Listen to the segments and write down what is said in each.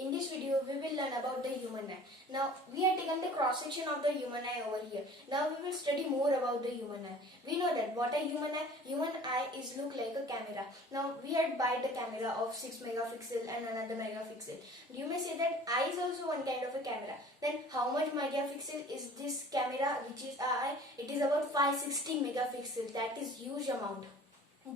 In this video, we will learn about the human eye. Now, we have taken the cross-section of the human eye over here. Now, we will study more about the human eye. We know that what a human eye? Human eye is look like a camera. Now, we had buy the camera of 6 megapixel and another megapixel. You may say that eye is also one kind of a camera. Then, how much megapixel is this camera, which is eye? It is about 560 megapixel. That is huge amount.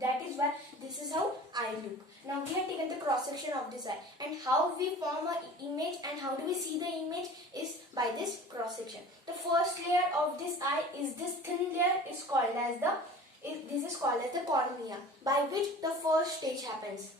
That is why this is how eye look. Now we have taken the cross section of this eye, and how we form an image and how do we see the image is by this cross section. The first layer of this eye is this thin layer is called as the cornea, by which the first stage happens.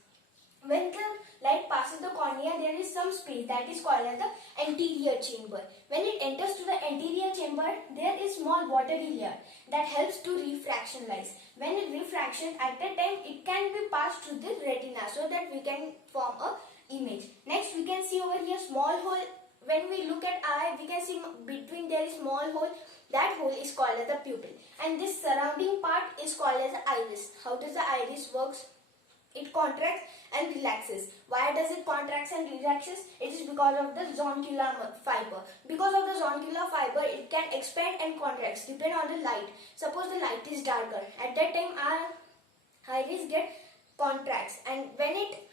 When the light passes the cornea, there is some space that is called as the anterior chamber. When it enters to the anterior chamber, there is small watery layer that helps to refraction light. When it refraction, at that time it can be passed through the retina so that we can form a image. Next, we can see over here small hole. When we look at eye, we can see between there is small hole. That hole is called as the pupil, and this surrounding part is called as the iris. How does the iris works? It contracts and relaxes. Why does it contracts and relaxes? It is because of the zoncular fiber. Because of the zoncular fiber, it can expand and contracts depend on the light. Suppose the light is darker. At that time, our iris get contracts, and when it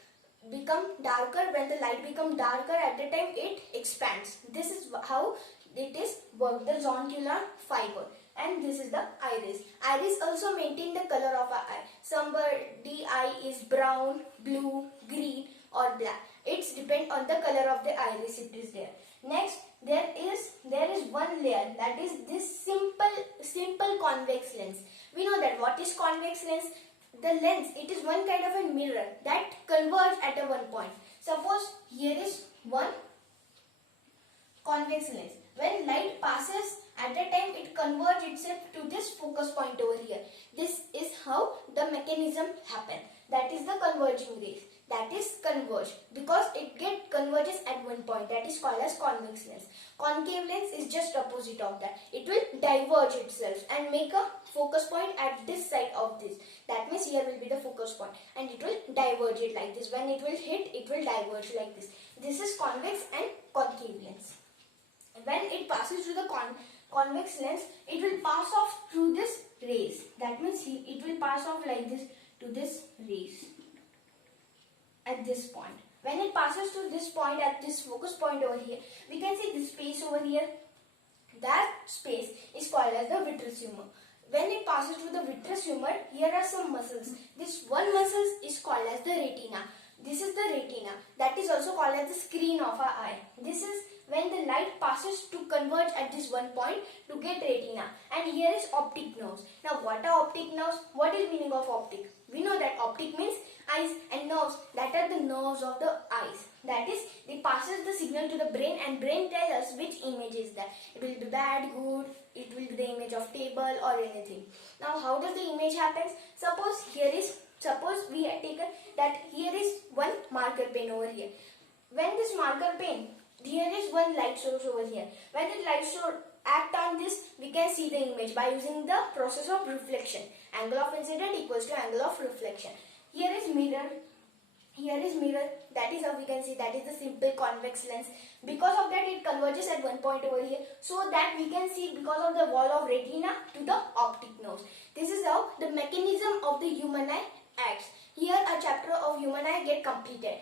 become darker, when the light become darker, at that time it expands. This is how it is work, the zoncular fiber. And this is the iris. Iris also maintain the color of our eye. Somebody eye is brown, blue, green or black. It's depend on the color of the iris it is there. Next, there is one layer, that is this simple convex lens. We know that what is convex lens? The lens, it is one kind of a mirror that converges at a one point. Suppose here is one convex lens. When light passes, at that time it converges itself to this focus point over here. This is how the mechanism happens. That is the converging rays. That is converge because it converges at one point. That is called as convex lens. Concave lens is just opposite of that. It will diverge itself and make a focus point at this side of this. That means here will be the focus point, and it will diverge it like this. When it will hit, it will diverge like this. This is convex and concave lens. When it passes through the convex lens, it will pass off through this rays. That means it will pass off like this to this rays at this point. When it passes to this point at this focus point over here, we can see this space over here. That space is called as the vitreous humor. When it passes through the vitreous humor, here are some muscles. This one muscle is called as the retina. This is the retina. That is also called as the screen of our eye. This is when the light passes to converge at this one point to get retina. And here is optic nerves. Now what are optic nerves? What is meaning of optic? We know that optic means eyes, and nerves, that are the nerves of the eyes. That is, it passes the signal to the brain, and brain tells us which image is that. It will be bad, good, it will be the image of table or anything. Now how does the image happen? Suppose we have taken that here is one marker pen over here. When this marker pen, here is one light source over here. When the light source act on this, we can see the image by using the process of reflection. Angle of incident equals to angle of reflection. Here is mirror. That is how we can see, that is the simple convex lens. Because of that, it converges at one point over here, so that we can see because of the wall of retina to the optic nerves. This is how the mechanism of the human eye acts. Here a chapter of human eye get completed.